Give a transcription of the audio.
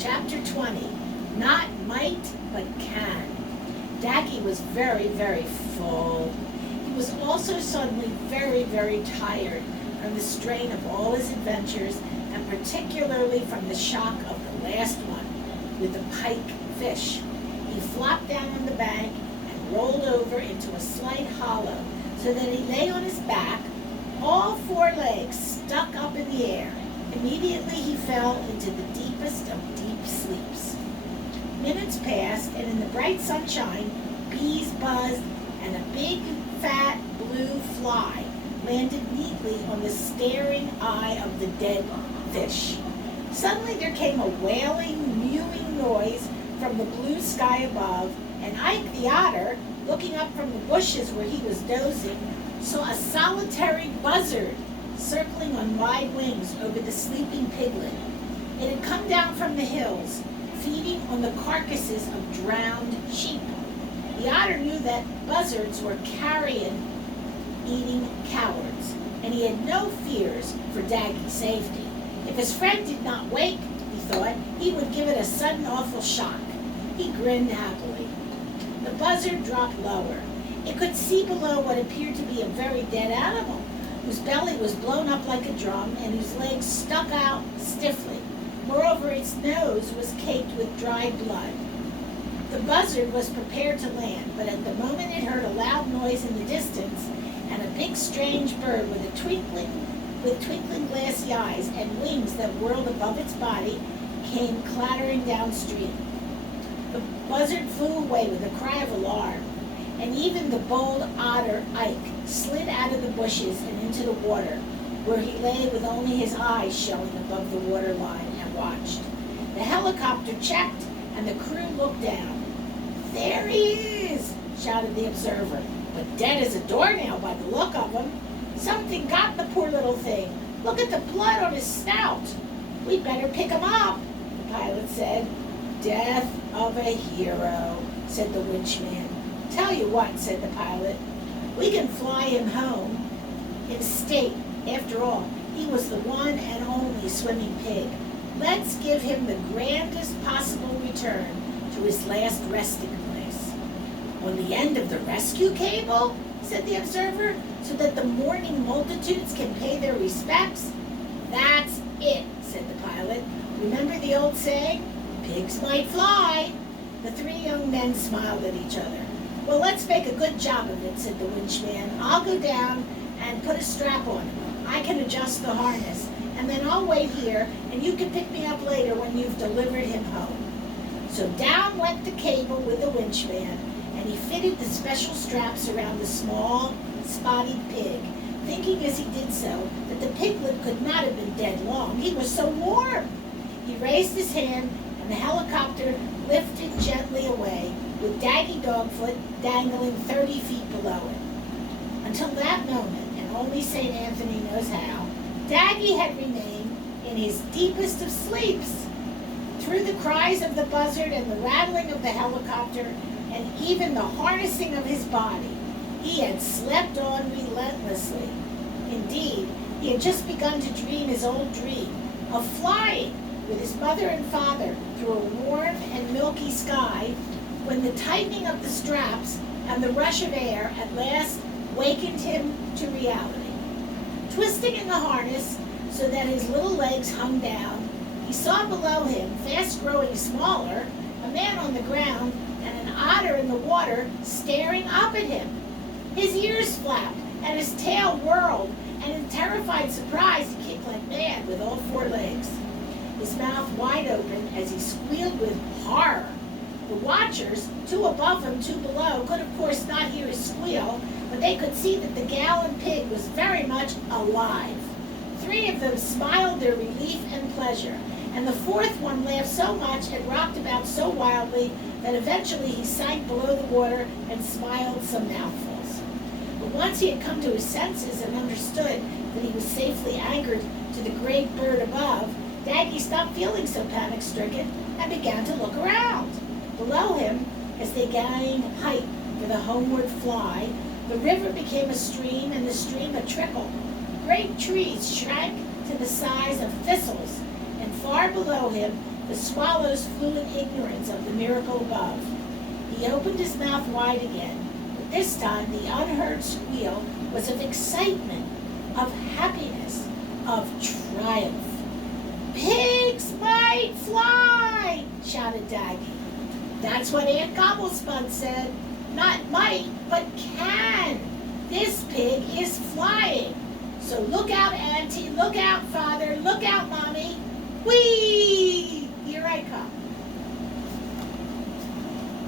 Chapter 20, Not Might, but Can. Daggy was very, very full. He was also suddenly very, very tired from the strain of all his adventures, and particularly from the shock of the last one, with the pike fish. He flopped down on the bank and rolled over into a slight hollow, so that he lay on his back, all four legs stuck up in the air. Immediately he fell into the deepest of deep sleeps. Minutes passed, and in the bright sunshine, bees buzzed, and a big, fat, blue fly landed neatly on the staring eye of the dead fish. Suddenly there came a wailing, mewing noise from the blue sky above, and Ike the otter, looking up from the bushes where he was dozing, saw a solitary buzzard circling on wide wings over the sleeping piglet. It had come down from the hills, feeding on the carcasses of drowned sheep. The otter knew that buzzards were carrion-eating cowards, and he had no fears for Daggy's safety. If his friend did not wake, he thought, he would give it a sudden awful shock. He grinned happily. The buzzard dropped lower. It could see below what appeared to be a very dead animal, whose belly was blown up like a drum and whose legs stuck out stiffly. Moreover, its nose was caked with dried blood. The buzzard was prepared to land, but at the moment it heard a loud noise in the distance, and a big strange bird with twinkling glassy eyes and wings that whirled above its body came clattering downstream. The buzzard flew away with a cry of alarm, and even the bold otter Ike slid out of the bushes and into the water, where he lay with only his eyes showing above the water line and watched. The helicopter checked, and the crew looked down. "There he is!" shouted the observer, "but dead as a doornail by the look of him. Something got the poor little thing. Look at the blood on his snout. We'd better pick him up," the pilot said. "Death of a hero," said the winchman. "Tell you what," said the pilot, "we can fly him home in state. After all, he was the one and only swimming pig. Let's give him the grandest possible return to his last resting place." "On the end of the rescue cable?" said the observer, "so that the mourning multitudes can pay their respects?" "That's it," said the pilot. "Remember the old saying, 'Pigs might fly.'" The three young men smiled at each other. "Well, let's make a good job of it," said the winchman. "I'll go down and put a strap on him. I can adjust the harness, and then I'll wait here, and you can pick me up later when you've delivered him home." So down went the cable with the winchman, and he fitted the special straps around the small, spotted pig, thinking as he did so that the piglet could not have been dead long. He was so warm. He raised his hand, and the helicopter lifted gently away, with Daggy Dogfoot dangling 30 feet below it. Until that moment, and only St. Anthony knows how, Daggy had remained in his deepest of sleeps. Through the cries of the buzzard and the rattling of the helicopter, and even the harnessing of his body, he had slept on relentlessly. Indeed, he had just begun to dream his old dream of flying with his mother and father through a warm and milky sky, when the tightening of the straps and the rush of air at last wakened him to reality. Twisting in the harness so that his little legs hung down, he saw below him, fast growing smaller, a man on the ground and an otter in the water staring up at him. His ears flapped and his tail whirled, and in terrified surprise he kicked like mad with all four legs, his mouth wide open as he squealed with horror. The watchers, two above him, two below, could of course not hear his squeal, but they could see that the gallant pig was very much alive. Three of them smiled their relief and pleasure, and the fourth one laughed so much and rocked about so wildly that eventually he sank below the water and smiled some mouthfuls. But once he had come to his senses and understood that he was safely anchored to the great bird above, Daggy stopped feeling so panic-stricken and began to look around. Below him, as they gained height for the homeward fly, the river became a stream and the stream a trickle. Great trees shrank to the size of thistles, and far below him The swallows flew in ignorance of the miracle above. He opened his mouth wide again, but this time the unheard squeal was of excitement, of happiness, of triumph. "Pigs might fly!" shouted Daggy. That's what Aunt Gobblespun said. Not might, but can. This pig is flying. So look out, Auntie, look out, Father, look out, Mommy. Whee! Here I come.